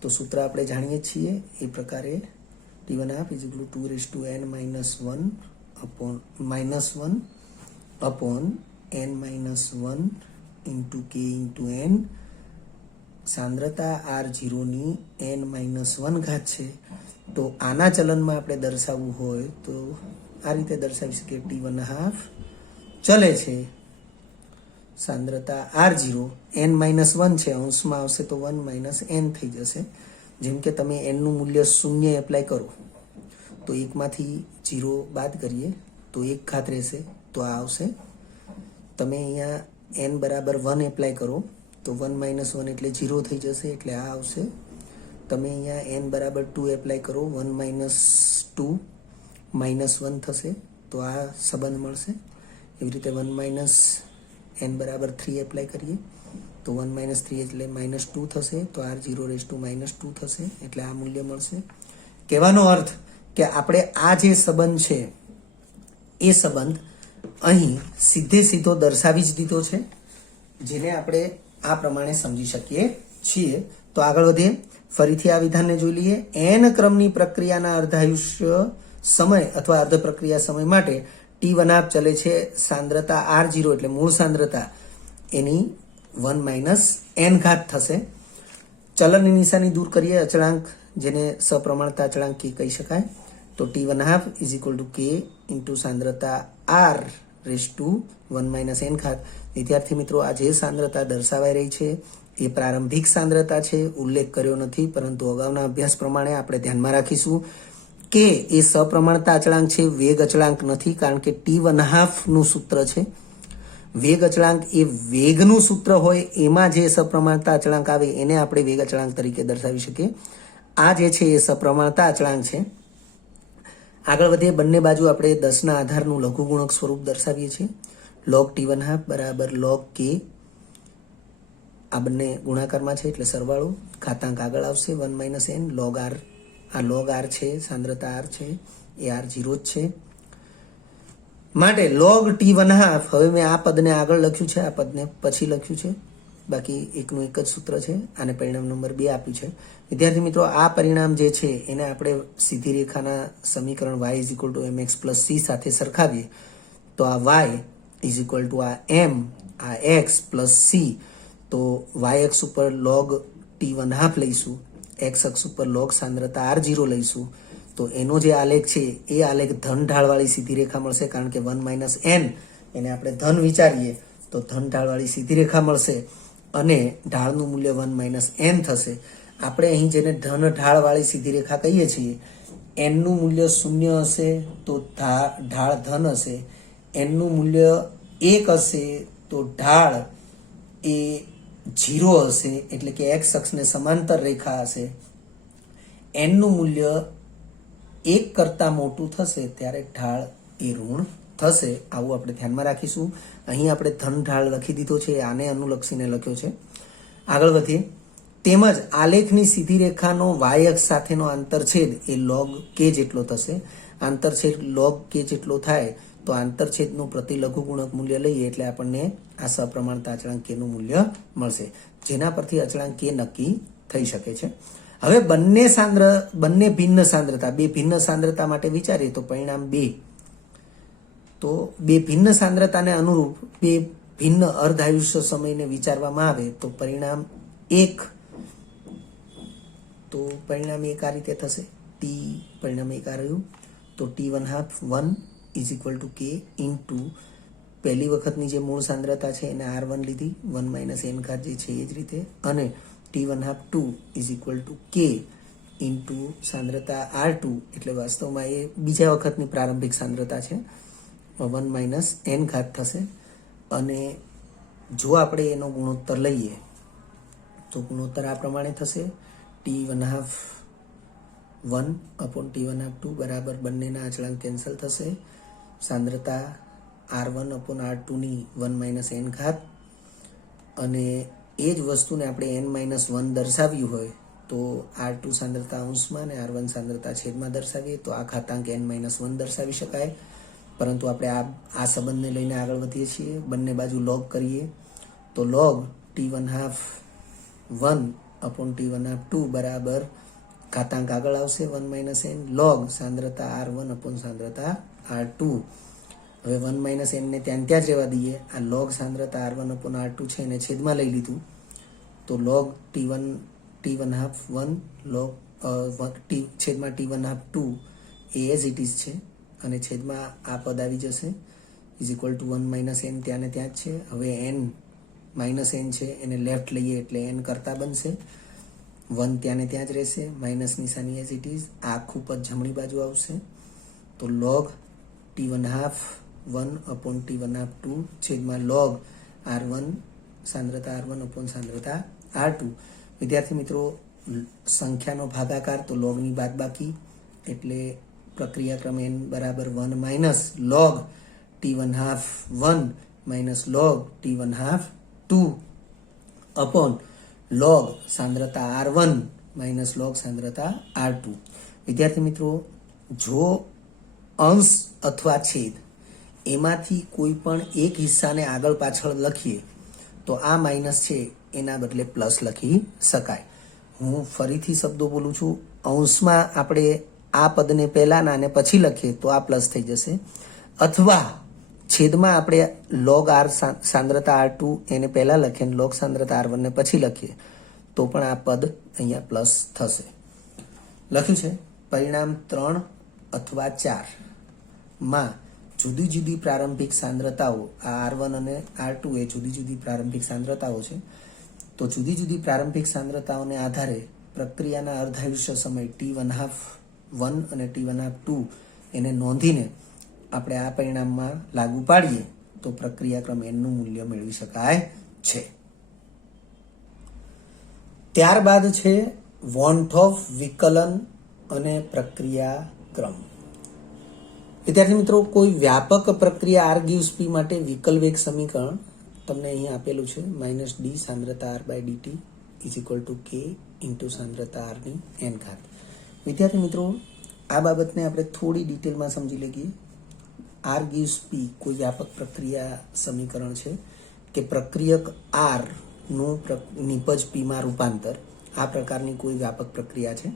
તો સૂત્ર આપણે જાણીએ છીએ એ પ્રકારે T1/2 is equal two 2n - 1 upon n-1 into K into n. સાંદ્રતા R0 ની n-1 ઘાત છે. તો આના ચલનમાં આપણે દર્શાવવું હોય તો આ રીતે દર્શાવી શકીએ. T1/2 ચલે છે સાંદ્રતા R0 n-1 છે, અંશમાં આવશે તો 1 - n થઈ જશે. જેમ કે તમે n નું મૂલ્ય 0 એપ્લાય કરો તો 1 માંથી 0 બાદ કરીએ તો 1 ઘાત રહેશે, તો આ આવશે. તમે અહીંયા n બરાબર 1 એપ્લાય કરો તો 1 - 1 એટલે 0 થઈ જશે, એટલે આ આવશે. તમે અહીંયા n બરાબર 2 એપ્લાય કરો 1 - 2 -1 થશે, તો આ સંબંધ મળશે. એવી રીતે 1 - n બરાબર 3 એપ્લાય કરીએ તો 1 - 3 એટલે -2 થશે, તો R0 રેઝ ટુ -2 થશે, એટલે આ મૂલ્ય મળશે. કહેવાનો અર્થ કે આપણે આ જે સંબંધ છે એ સંબંધ અહીં સીધો દર્શાવી જ દીધો છે, જેને આપણે આ પ્રમાણે સમજી શકીએ છીએ. તો આગળ વધીએ, ફરીથી આ વિધાનને જોઈ લઈએ. n ક્રમની પ્રક્રિયાના અર્ધાયુષ્ય સમય અથવા અર્ધ પ્રક્રિયા સમય માટે T1/2 ચલે છે સાંદ્રતા R0 એટલે મૂળ સાંદ્રતા એની 1 - n ઘાત થશે. ચલનની નિશાની દૂર કરીએ, અચળાંક જેને સપ્રમાણતા અચળાંક કહી શકાય. તો T1/2 is equal two K into સાંદ્રતા R રેઝ ટુ 1 - n ઘાત. વિદ્યાર્થી મિત્રો, આ જે સાંદ્રતા દર્શાવાઈ રહી છે એ પ્રારંભિક સાંદ્રતા છે, ઉલ્લેખ કર્યો નથી, પરંતુ અગાઉના અભ્યાસ પ્રમાણે આપણે ધ્યાનમાં રાખીશું કે એ સપ્રમાણતા અચળાંક છે, વેગ અચળાંક નથી, કારણ કે T1/2 નું સૂત્ર છે. વેગ અચળાંક એ વેગનું સૂત્ર હોય એમાં જે સપ્રમાણતા અચળાંક આવે એને આપણે વેગ અચળાંક તરીકે દર્શાવી શકીએ. આ જે છે એ સપ્રમાણતા અચળાંક છે. આગળ વધીએ, બંને બાજુ આપણે 10 ના આધારનું લઘુગુણક સ્વરૂપ દર્શાવીએ છીએ. log T1/2 બરાબર log K, આ બંને ગુણાકારમાં છે એટલે સરવાળો, ઘાતાંક આગળ આવશે 1 - n log R. આ log R છે, સાંદ્રતા R છે, એ R0 જ છે. માટે log T1/2, હવે મેં આ પદને આગળ લખ્યું છે, આ પદને પછી લખ્યું છે, બાકી એકનું એક જ સૂત્ર છે. આને પરિણામ નંબર 2 આપ્યું છે. વિદ્યાર્થી મિત્રો, આ પરિણામ જે છે એને આપણે સીધી રેખાના સમીકરણ y = mx + c સાથે સરખાવીએ તો આ y = આ m, આ x + c. તો y અક્ષ ઉપર log T1/2 લઈશું, x અક્ષ ઉપર log સાંદ્રતા R0 લઈશું. તો એનો જે આલેખ છે એ આલેખ ધન ઢાળવાળી સીધી રેખા મળશે, કારણ કે 1 - n એને આપણે ધન વિચારીએ તો ધન ઢાળવાળી સીધી રેખા મળશે અને ઢાળનું મૂલ્ય 1 - n થશે. આપણે અહીં જેને ધન ઢાળવાળી સીધી રેખા કહીએ છીએ, n નું મૂલ્ય 0 હશે તો ઢાળ ધન હશે, એનનું મૂલ્ય 1 હશે તો ઢાળ એ 0 હશે, એટલે કે એક્સ અક્ષને સમાંતર રેખા હશે. એનનું મૂલ્ય 1 કરતાં મોટું થશે ત્યારે ઢાળ એ ઋણ થશે. આવું આપણે ધ્યાનમાં રાખીશું. અહીં આપણે ધન ઢાળ લખી દીધો છે, આને અનુલક્ષીને લખ્યો છે. આગળ વધીએ. તેમજ આલેખની સીધી રેખાનો વાય અક્ષ સાથેનો આંતરછેદ એ log k જેટલો થશે. આંતરછેદ log k જેટલો થાય તો આંતરછેદનું પ્રતિલઘુ ગુણક મૂલ્ય લઈએ એટલે આપણને આ સપ્રમાણતા અચળાંક k નું મૂલ્ય મળશે, જેના પરથી અચળાંક k નક્કી થઈ શકે છે. હવે બંને ભિન્ન સાંદ્રતા, બે ભિન્ન સાંદ્રતા માટે વિચારીએ તો પરિણામ 2. તો બે ભિન્ન સાંદ્રતાને અનુરૂપ બે ભિન્ન અર્ધાયુષ્ય સમયને વિચારવામાં આવે તો પરિણામ 1. તો પરિણામ 1 આ રીતે થશે. પરિણામ 1 આ રહ્યું. તો T1/2 1 is equal two k into પહેલી વખતની જે મૂળ સાંદ્રતા છે એને R1 લીધી, 1 - n ઘાત જે છે એ જ રીતે, અને T1/2 2 is equal two k into સાંદ્રતા R2, એટલે વાસ્તવમાં એ બીજા વખતની પ્રારંભિક સાંદ્રતા છે, 1 - n ઘાત થશે. અને જો આપણે એનો ગુણોત્તર લઈએ તો ગુણોત્તર આ પ્રમાણે થશે. T1/2 1 T1/2 2 બરાબર બંનેના અચળાંક કેન્સલ થશે. સાંદ્રતા R1 R2 ની 1 - n ઘાત, અને એ જ વસ્તુને આપણે n-1 દર્શાવ્યું હોય તો R2 સાંદ્રતા અંશમાં અને R1 સાંદ્રતા છેદમાં દર્શાવીએ તો આ ઘાતાંક n-1 દર્શાવી શકાય. પરંતુ આપણે આ સંબંધને લઈને આગળ વધીએ છીએ. બંને બાજુ log કરીએ તો log T1/2 1 T1/2 બરાબર ઘાતાંક આગળ આવશે 1 - n log સાંદ્રતા R1 સાંદ્રતા R2. હવે 1 - n ને ત્યાં જ રહેવા દઈએ. આ log સાંદ્રતા R1 R2 છે એને છેદમાં લઈ લીધું તો log T1/2 1 log છેદમાં T1/2 2 A as it is છે, અને છેદમાં આ પદ આવી જશે ઇઝ ઇક્વલ ટુ 1 - n ત્યાં ને ત્યાં જ છે. હવે n -n છે એને લેફ્ટ લઈએ એટલે n કરતા બનશે, 1 ત્યાં ને ત્યાં જ રહેશે, માઇનસ નિશાની એઝ ઇટ ઇઝ. આ આખું પદ જમણી બાજુ આવશે. તો log T1/2 1 T1/2 છેદમાં log R1 સાંદ્રતા R1 સાંદ્રતા R2. વિદ્યાર્થી મિત્રો, સંખ્યાનો ભાગાકાર તો લોગની બાદબાકી, એટલે પ્રક્રિયાક્રમ n બરાબર 1 - log T1/2 1 - log T1/2 2 log સાંદ્રતા R1 log સાંદ્રતા R2. વિદ્યાર્થી મિત્રો, જો અંશ અથવા છેદ એમાંથી કોઈ પણ એક હિસ્સાને આગળ પાછળ લખીએ તો આ માઇનસ છે એના બદલે પ્લસ લખી શકાય. હું ફરીથી શબ્દો બોલું છું. અંશમાં આપણે આ પદને પહેલાના અને પછી લખીએ તો આ પ્લસ થઈ જશે, અથવા છેદમાં આપણે log R સાંદ્રતા R2 એને પહેલા લખીએ અને log સાંદ્રતા R1 ને પછી લખીએ તો પણ આ પદ અહીંયા પ્લસ થશે. લખ્યું છે. પરિણામ 3 અથવા 4 માં જુદી જુદી પ્રારંભિક સાંદ્રતાઓ, આ R1 અને R2 એ જુદી જુદી પ્રારંભિક સાંદ્રતાઓ છે. તો જુદી જુદી પ્રારંભિક સાંદ્રતાઓને આધારે પ્રક્રિયાના અર્ધાયુષ્ય સમય T1/2 1 અને T1/2 એને નોંધીને આપણે આ પરિણામમાં લાગુ પાડીએ તો પ્રક્રિયાક્રમ n નું મૂલ્ય મેળવી શકાય છે. ત્યારબાદ છે વોન્ટ ઓફ વિકલન અને પ્રક્રિયાક્રમ. વિદ્યાર્થી મિત્રો, કોઈ વ્યાપક પ્રક્રિયા R gives P માટે વિકલ વેગ સમીકરણ તમને અહીં આપેલું છે, -d સાંદ્રતા R/dt is equal two k into સાંદ્રતા R ની n ઘાત. વિદ્યાર્થી મિત્રો, આ બાબતને આપણે થોડી ડિટેલમાં સમજી લઈએ. R gives P કોઈ વ્યાપક પ્રક્રિયા સમીકરણ છે કે પ્રક્રિયક R નું નિપજ P માં રૂપાંતર, આ પ્રકારની કોઈ વ્યાપક પ્રક્રિયા છે.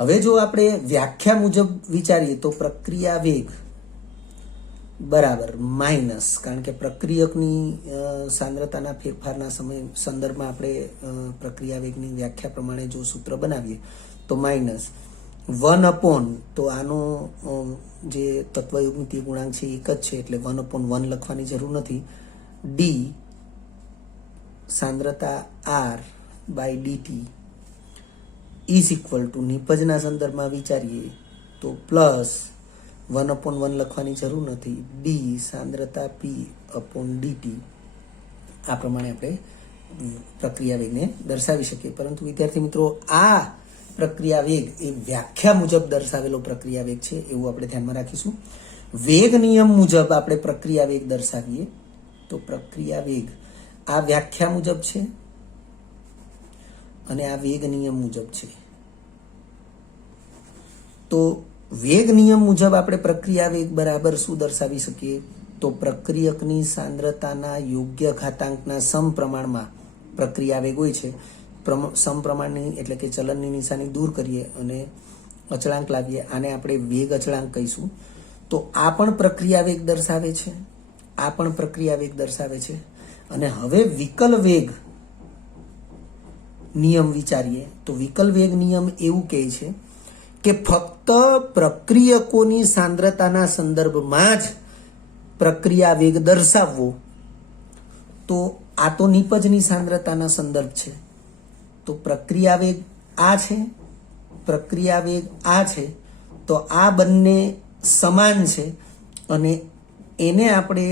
હવે જો આપણે વ્યાખ્યા મુજબ વિચારીએ તો પ્રક્રિયા વેગ બરાબર માઇનસ, કારણ કે પ્રક્રિયકની સાંદ્રતાના ફેરફારના સંદર્ભમાં આપણે પ્રક્રિયા વેગની વ્યાખ્યા પ્રમાણે જો સૂત્ર બનાવીએ તો -1 તો આનો જે તત્વયુગ્મિતીય ગુણાંક છે એક જ છે એટલે 1/1 લખવાની જરૂર નથી. d સાંદ્રતા R/dt ઇઝ ઇક્વલ ટુ નિપજના સંદર્ભમાં વિચારીએ તો પ્લસ 1/1 લખવાની જરૂર નથી. ડી સાંદ્રતા પી અપોન ડીટી આ પ્રમાણે આપણે પ્રક્રિયા વેગને દર્શાવી શકીએ. પરંતુ વિદ્યાર્થી મિત્રો, આ પ્રક્રિયા વેગ એ વ્યાખ્યા મુજબ દર્શાવેલો પ્રક્રિયા વેગ છે એવું આપણે ધ્યાનમાં રાખીશું. વેગ નિયમ મુજબ આપણે પ્રક્રિયા વેગ દર્શાવીએ તો પ્રક્રિયા વેગ આ વ્યાખ્યા મુજબ છે અને આ વેગ નિયમ મુજબ છે. તો વેગ નિયમ મુજબ આપણે પ્રક્રિયા વેગ બરાબર શું દર્શાવી શકીએ? તો પ્રક્રિયકની સાંદ્રતાના યોગ્ય ઘાતાંકના સમપ્રમાણમાં પ્રક્રિયા વેગ હોય છે. સમપ્રમાણની એટલે કે ચલનની નિશાની દૂર કરીએ અને અચળાંક લાવીએ, આને આપણે વેગ અચળાંક કહીશું. તો આ પણ પ્રક્રિયા વેગ દર્શાવે છે, આ પણ પ્રક્રિયા વેગ દર્શાવે છે. અને હવે વિકલ વેગ નિયમ વિચારીએ તો વિકલ વેગ નિયમ એવું કહે છે કે ફક્ત પ્રક્રિયકોની સાંદ્રતાના સંદર્ભમાં જ પ્રક્રિયા વેગ દર્શાવવો. તો આ તો નિપજની સાંદ્રતાના સંદર્ભ છે. તો પ્રક્રિયા વેગ આ છે, પ્રક્રિયા વેગ આ છે. તો આ બંને સમાન છે અને એને આપણે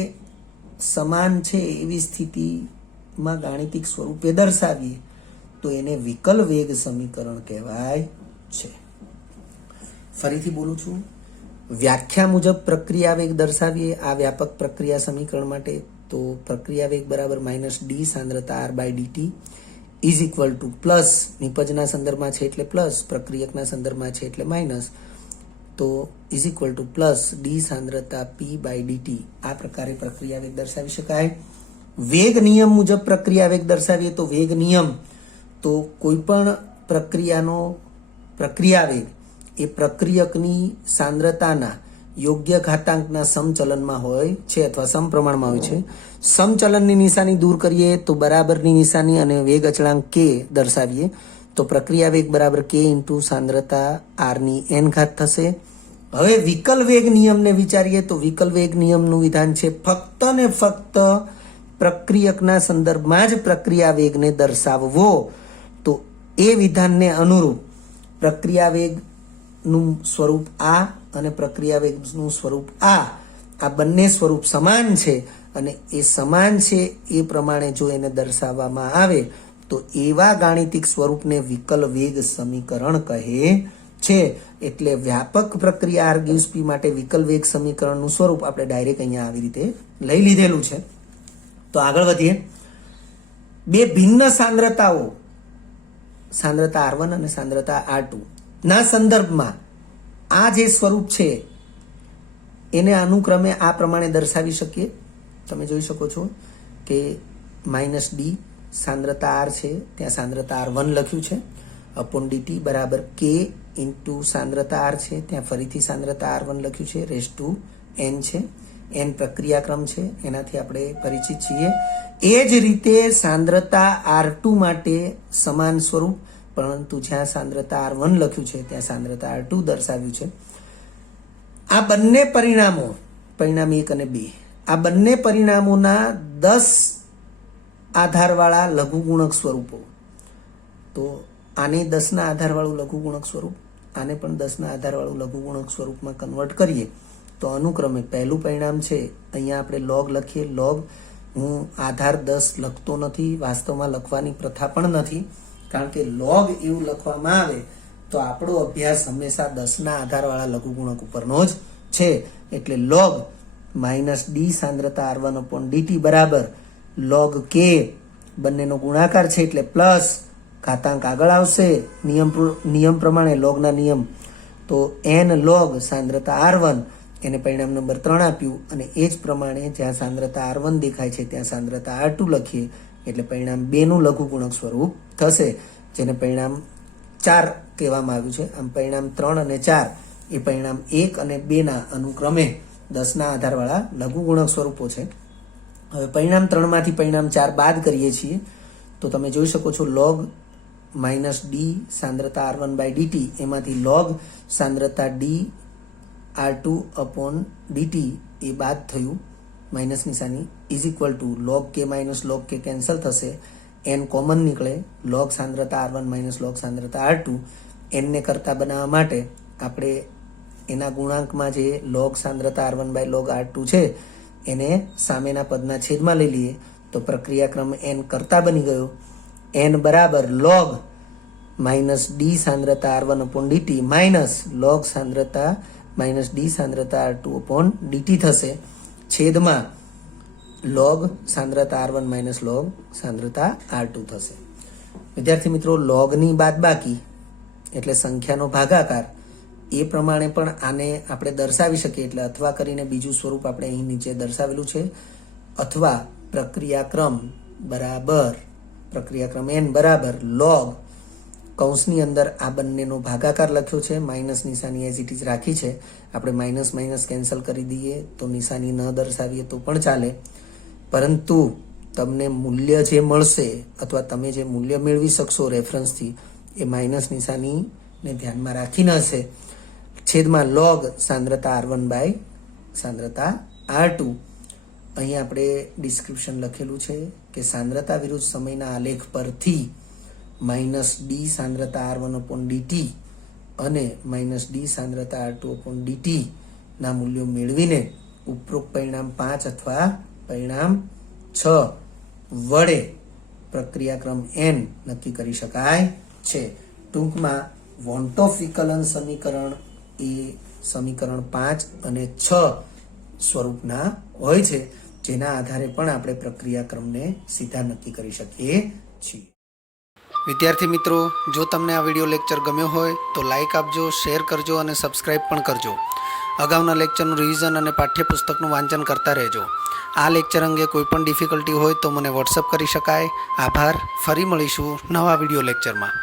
સમાન છે એવી સ્થિતિમાં ગાણિતિક સ્વરૂપે દર્શાવીએ તો એને વિકલ વેગ સમીકરણ કહેવાય છે. ફરીથી બોલું છું, વ્યાખ્યા મુજબ પ્રક્રિયા વેગ દર્શાવીએ આ વ્યાપક પ્રક્રિયા સમીકરણ માટે તો પ્રક્રિયા વેગ બરાબર -d સાંદ્રતા r/dt is equal to plus, નિપજના સંદર્ભમાં છે એટલે પ્લસ, પ્રક્રિયકના સંદર્ભમાં છે એટલે માઇનસ, તો is equal to plus D સાંદ્રતા p/dt. આ પ્રકારે પ્રક્રિયા વેગ દર્શાવી શકાય. વેગ નિયમ મુજબ પ્રક્રિયા વેગ દર્શાવીએ તો વેગ નિયમ તો કોઈ પણ પ્રક્રિયાનો પ્રક્રિયા વેગ એ પ્રક્રિયકની સાંદ્રતાના યોગ્ય ઘાતાંકના સમચલનમાં હોય છે અથવા સમપ્રમાણમાં હોય છે. સમચલનની નિશાની દૂર કરીએ તો બરાબરની નિશાની અને વેગ અચળાંક k દર્શાવીએ તો પ્રક્રિયા વેગ બરાબર k ઇન્ટુ સાંદ્રતા r/n થશે. હવે વિકલ વેગ નિયમને વિચારીએ તો વિકલ વેગ નિયમનું વિધાન છે ફક્ત ને ફક્ત પ્રક્રિયકના સંદર્ભમાં જ પ્રક્રિયા વેગને દર્શાવવો. તો એ વિધાનને અનુરૂપ પ્રક્રિયા વેગનું સ્વરૂપ આ અને પ્રક્રિયા વેગનું સ્વરૂપ આ બંને સ્વરૂપ સમાન છે અને એ સમાન છે એ પ્રમાણે જો એને દર્શાવવામાં આવે તો એવા ગાણિતિક સ્વરૂપને વિકલ વેગ સમીકરણ કહે છે. એટલે વ્યાપક પ્રક્રિયા r gives p માટે વિકલ વેગ સમીકરણનું સ્વરૂપ આપણે ડાયરેક્ટ અહીંયા આવી રીતે લઈ લીધેલું છે. તો આગળ વધીએ. બે ભિન્ન સાંદ્રતાઓ, સાંદ્રતા r1 અને સાંદ્રતા r2 ના સંદર્ભમાં આ જે સ્વરૂપ છે એને અનુક્રમે આ પ્રમાણે દર્શાવી શકીએ. તમે જોઈ શકો છો કે -d સાંદ્રતા r છે ત્યાં સાંદ્રતા r1 લખ્યું છે અપોન dt બરાબર k ઇન્ટુ સાંદ્રતા r છે ત્યાં ફરીથી સાંદ્રતા r1 લખ્યું છે રેસ ટુ n છે. n પ્રક્રિયાક્રમ છે એનાથી આપણે પરિચિત છીએ. એ જ રીતે સાંદ્રતા r2 માટે સમાન સ્વરૂપ, પરંતુ જ્યાં સાંદ્રતા r1 લખ્યું છે ત્યાં સાંદ્રતા r2 દર્શાવ્યું છે. આ બંને પરિણામો, પરિણામ 1 અને 2, આ બંને પરિણામોના 10 આધારવાળા લઘુગુણક સ્વરૂપો. તો આને 10ના આધારવાળું લઘુગુણક સ્વરૂપ, આને પણ 10ના આધારવાળું લઘુગુણક સ્વરૂપમાં કન્વર્ટ કરીએ તો અનુક્રમે પહેલું પરિણામ છે અહીંયા આપણે લોગ લખીએ. લોગ હું આધાર 10 લખતો નથી, વાસ્તવમાં લખવાની પ્રથા પણ નથી, કારણ કે લોગ એવું લખવામાં આવે તો આપણો અભ્યાસ હંમેશા 10ના આધારવાળા લઘુગુણક ઉપરનો જ છે. એટલે લોગ -d સાંદ્રતા r1 અપોન dt બરાબર લોગ k, બંનેનો ગુણાકાર છે એટલે પ્લસ, ઘાતાંક આગળ આવશે નિયમ પ્રમાણે લોગના નિયમ, તો n લોગ સાંદ્રતા r1 એને પરિણામ નંબર 3 આપ્યું અને એ જ પ્રમાણે જ્યાં સાંદ્રતા r1 દેખાય છે ત્યાં સાંદ્રતા r2 લખીએ એટલે પરિણામ 2નું લઘુગુણક સ્વરૂપ થશે, જેને પરિણામ 4 કહેવામાં આવ્યું છે. આમ પરિણામ 3 અને 4 એ પરિણામ 1 અને 2ના અનુક્રમે 10ના આધારવાળા લઘુગુણક સ્વરૂપો છે. હવે પરિણામ 3માંથી પરિણામ 4 બાદ કરીએ છીએ તો તમે જોઈ શકો છો લોગ -d સાંદ્રતા r1/dt એમાંથી લોગ સાંદ્રતા d r2 અપોન dt એ બાદ થયું, માઇનસ નિશાની is equal two log k minus log k cancel થશે, n કોમન નીકળે, લોગ સાંદ્રતા r1 માઇનસ લોગ સાંદ્રતા r2. n ને કરતા બનાવવા માટે આપણે એના ગુણાંકમાં જે લોગ સાંદ્રતા R1 બાય લોગ R2 છે એને સામેના પદના છેદમાં લઈ લઈએ તો પ્રક્રિયાક્રમ n કરતા બની ગયો. n બરાબર લોગ માઇનસ ડી સાંદ્રતા R1 upon dt minus log સાંદ્રતા માઇનસ ડી સાંદ્રતા R2 અપોન dt થશે, છેદમાં લોગ સાંદ્રતા R1 માઇનસ લોગ સાંદ્રતા R2 થશે. વિદ્યાર્થી મિત્રો, લોગની બાદબાકી એટલે સંખ્યાનો ભાગાકાર એ પ્રમાણે પણ આને આપણે દર્શાવી શકીએ. એટલે અથવા કરીને બીજું સ્વરૂપ આપણે અહીં નીચે દર્શાવેલું છે. અથવા પ્રક્રિયાક્રમ n બરાબર લોગ કૌંસની અંદર આ બંનેનો ભાગાકાર લખ્યો છે, માઇનસ નિશાની એઝ ઇટ ઇઝ રાખી છે. આપણે માઇનસ માઇનસ કેન્સલ કરી દઈએ તો નિશાની ન દર્શાવીએ તો પણ ચાલે, પરંતુ તમને મૂલ્ય જે મળશે અથવા તમે જે મૂલ્ય મેળવી શકશો રેફરન્સથી એ માઇનસ નિશાનીને ધ્યાનમાં રાખીને હશે. છેદમાં લોગ સાંદ્રતા R1 બાય સાંદ્રતા R2. અહીં આપણે ડિસ્ક્રિપ્શન લખેલું છે કે સાંદ્રતા વિરુદ્ધ સમયના આલેખ પરથી માઇનસ ડી સાંદ્રતા R1 અપોન dt અને માઇનસ ડી સાંદ્રતા R2 અપોન dt ના મૂલ્યો મેળવીને ઉપરોક્ત પરિણામ 5 અથવા પરિણામ 6 વડે પ્રક્રિયાક્રમ n નક્કી કરી શકાય છે. ટૂંકમાં વોન્ટોફ વિકલન સમીકરણ એ સમીકરણ 5 અને 6 સ્વરૂપના હોય છે, જેના આધારે પણ આપણે પ્રક્રિયાક્રમને સીધા નક્કી કરી શકીએ છીએ. વિદ્યાર્થી મિત્રો, જો તમને આ વિડીયો લેક્ચર ગમ્યો હોય તો લાઇક આપજો, શેર કરજો અને સબસ્ક્રાઇબ પણ કરજો. અગાઉના લેક્ચરનું રિવિઝન અને પાઠ્યપુસ્તકનું વાંચન કરતા રહેજો. આ લેક્ચર અંગે કોઈ પણ ડિફિકલ્ટી હોય તો મને વોટ્સઅપ કરી શકાય. આભાર. ફરી મળીશું નવા વિડીયો લેક્ચરમાં.